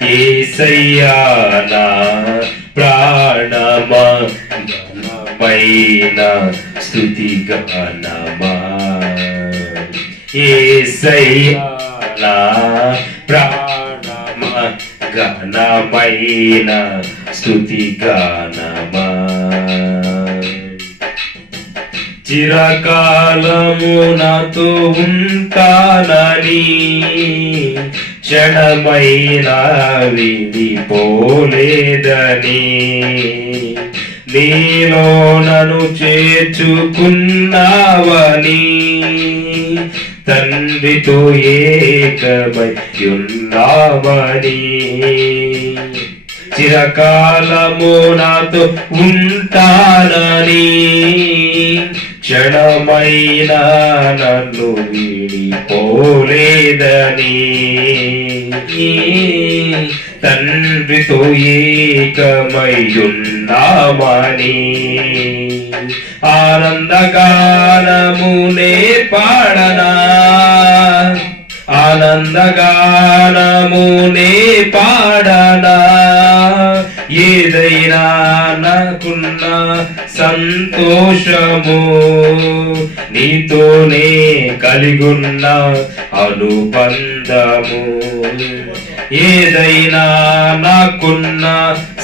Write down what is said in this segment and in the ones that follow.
యేసయ్యా నా ప్రాణమా ఘనమైన స్తుతి గానమా యేసయ్యా నా ప్రాణమా ఘనమైన స్తుతి గానమా చిరకాలము నాతో ఉంటానని క్షణమైన విడిపోలేదని నీలో నన్ను చేర్చుకున్నావని తండ్రితో ఏకమై ఉన్నావని చిరకాలము నాతో ఉంటానని క్షణమైన నన్ను విడిపోలేదని తండ్రితో ఏకమై ఉన్నామని ఆనందగానమునే పాడనా ఆనందగానమునే పాడనా ఏదైనా నాకున్న సంతోషము నీతోనే కలిగున్న అనుబంధము ఏదైనా నాకున్న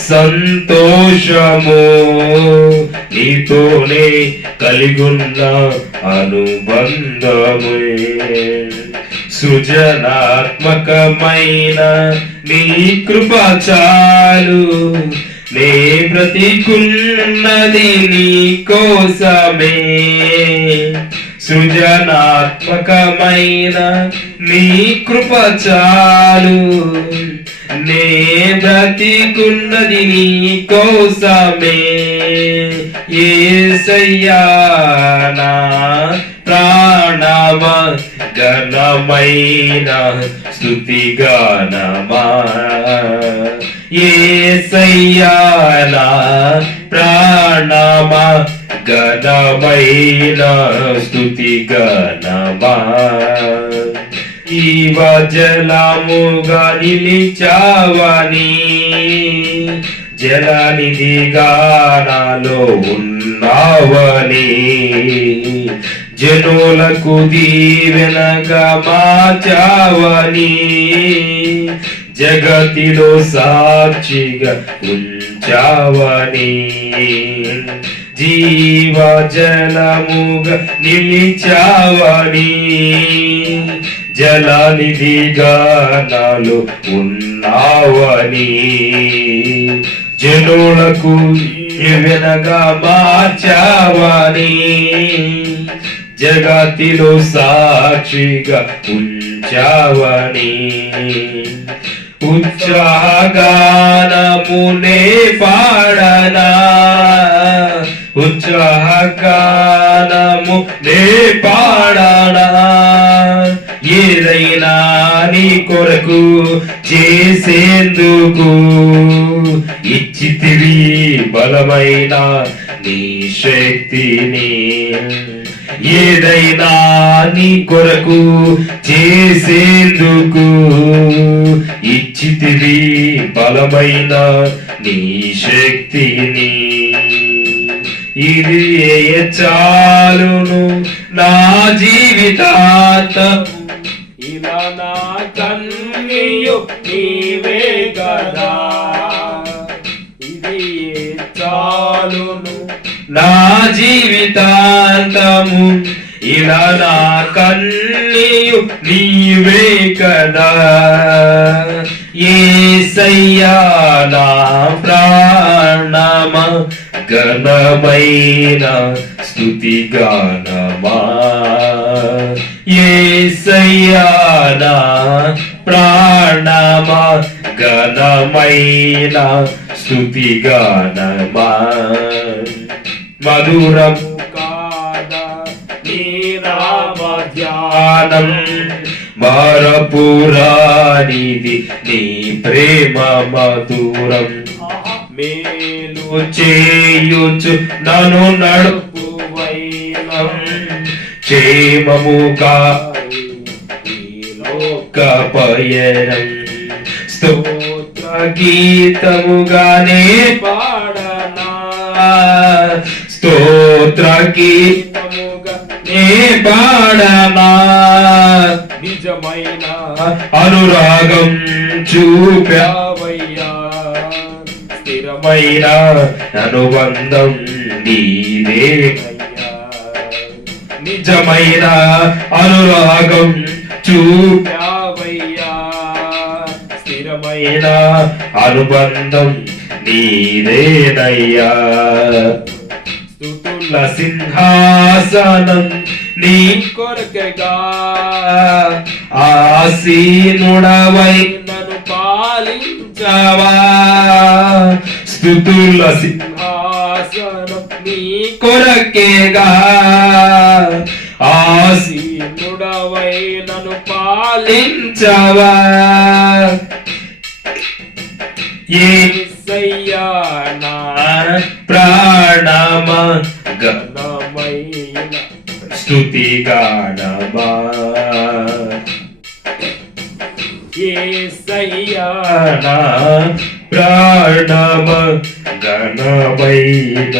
సంతోషము నీతోనే కలిగున్న అనుబంధము సృజనాత్మకమైన నీ కృప చాలు నే బ్రతికున్నది నీ కోసమే సృజనాత్మకమైన నీ కృప చాలు నే బ్రతికున్నది నీ కోసమే యేసయ్యా నా ప్రాణమా ఘనమైన స్తుతి గానమా యేసయ్యా నా ప్రాణమా ఘనమైన స్తుతి గానమా జీవ జలముగా నిలిచావని జలనిధిగా నాలో ఉన్నావని జనులకు దీవెనగా మార్చావని జగతిలో సాక్షిగా ఉంచావని జీవ జలముగా నిలిచావని జలనిధిగా నాలో ఉన్నావని జనులకు దీవెనగా మార్చావని జగతిలో సాక్షిగా ఉంచావని ఉత్సాహగానమునే పాడనా ఉత్సాహగానమునే పాడనా ఏదైనా నీ కొరకు చేసేందుకు ఇచ్చితివి బలమైన నీ శక్తిని ఏదైనా నీ కొరకు చేసేందుకు ఇచ్చితివి బలమైన నీ శక్తిని ఇది చాలును నా జీవితాంతం ఇలా నా కన్నీయు నీవే కదా ఇది చాలును నా జీవితాంతము ఇలా నా కన్నీయు నీవే కదా యేసయ్యా నా ప్రాణమా ఘనమైన స్తుతి గానమా యేసయ్యా నా ప్రాణమా ఘనమైన స్తుతి గానమా మధురము కాదా నీ నామ ధ్యానం మరపురానిది నీ ప్రేమ మధురం మేలు చేయుచు నన్ను నడుపు వైనం క్షేమముగా లోక పయనం స్తోత్ర గీతముగానే పాడనా స్తోత్ర గీతముగానే పాడనా నిజమైన అనురాగం చూపావయ్యా స్థిరమైన అనుబంధం నీదేనయ్యా నిజమైన అనురాగం చూపావయ్యా స్థిరమైన అనుబంధం నీదేనయ్యా స్తుతుల సింహాసనం నీ కొరకగా ఆసీనుడవై నన్ను పాలించవా స్తుతుల సింహాసనం నీ కొరకేగా ఆసీనుడవై నన్ను పాలించవా యేసయ్యా నా ప్రాణమ ఘనమైన స్తుతి గానమా యేసయ్యా నా ప్రాణమ ఘనమైన